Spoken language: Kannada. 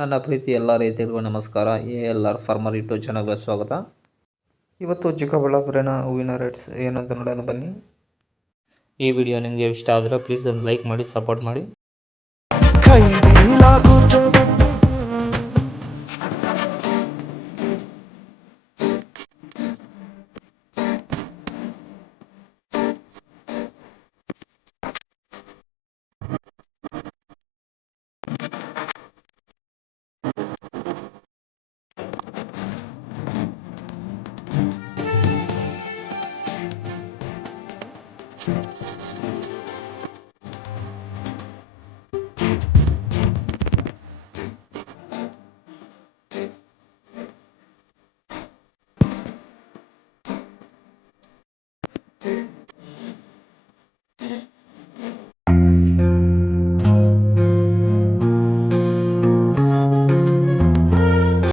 ನನ್ನ ಪ್ರೀತಿ ಎಲ್ಲ ರೈತರಿಗೂ ನಮಸ್ಕಾರ. ALR ಫಾರ್ಮರ್ ಯೂಟ್ಯೂಬ್ ಚಾನಲ್ಗೆ ಸ್ವಾಗತ. ಇವತ್ತು ಚಿಕ್ಕಬಳ್ಳಾಪುರಿನ ಹೂವಿನ ರೇಟ್ಸ್ ಏನು ಅಂತ ನೋಡೋಣ ಬನ್ನಿ. ಈ ವಿಡಿಯೋ ನಿಮಗೆ ಇಷ್ಟ ಆದರೆ ಪ್ಲೀಸ್ ಒಂದು ಲೈಕ್ ಮಾಡಿ, ಸಪೋರ್ಟ್ ಮಾಡಿ.